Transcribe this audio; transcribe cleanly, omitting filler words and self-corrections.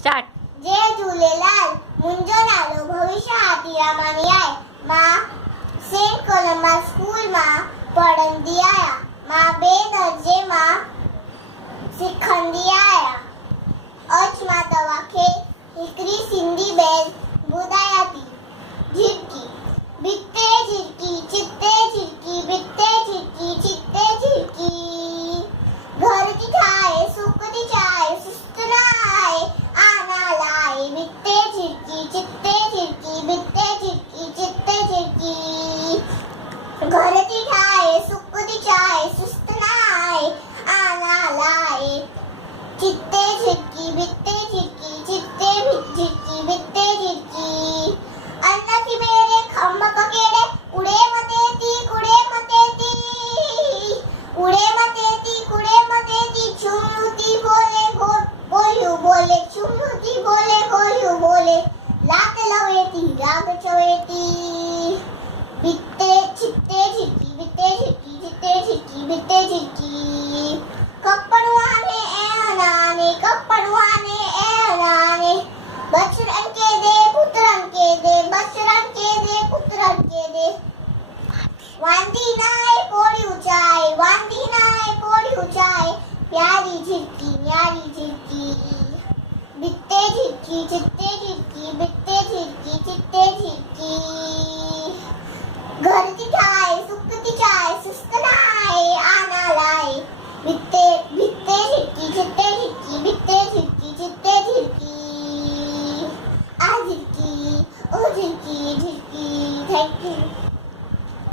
Start. जय झूलेलाल। मुंहिंजो नालो भविष्य हाथीरामानी आहे। मां सेंट कोलंबस स्कूल मां पढ़ंदी आहियां। मां ॿिए दर्जे मां सिखंदी आहियां। अॼु मां तव्हांखे हिकिड़ी सिंधी बैल ॿुधायां थी। झिरकी बिते झिरकी चिते झिरकी बिते झिरकी चिते झिरकी, घर की ठाए सुख दी चाहे सुस्त ना आए आना लाए, बिते झिरकी चिते झिरकी बिते झिरकी चिते झिरकी, घर की ठाए सुख दी चाहे सुस्त ना आए आना लाए, चिते झिरकी बिते झिरकी चिते झिरकी बिते झिरकी, अन्ना की मेरे खंभ पकेड़े उड़े मतेती कुड़े मतेती, उड़े मतेती कुड़े मतेती, चुमनुती बोले गोलू बोले चुमनुती बोले गोलू बोले, लात लवेती राग चवेती, बिते चित्ते झिरकी बिते झिरकी चित्ते झिरकी बिते झिरकी, कपड़ुआने ऐनाने कपड़ुआने ऐनाने, बचरन के दे पुत्रन के दे बचरन के दे पुत्रन के दे, वांदी नाए पोड़ी ऊंचाई वांदी नाए पोड़ी ऊंचाई, प्यारी झिरकी न्यारी झिरकी, बिते झिरकी चित्ते झिरकी बिते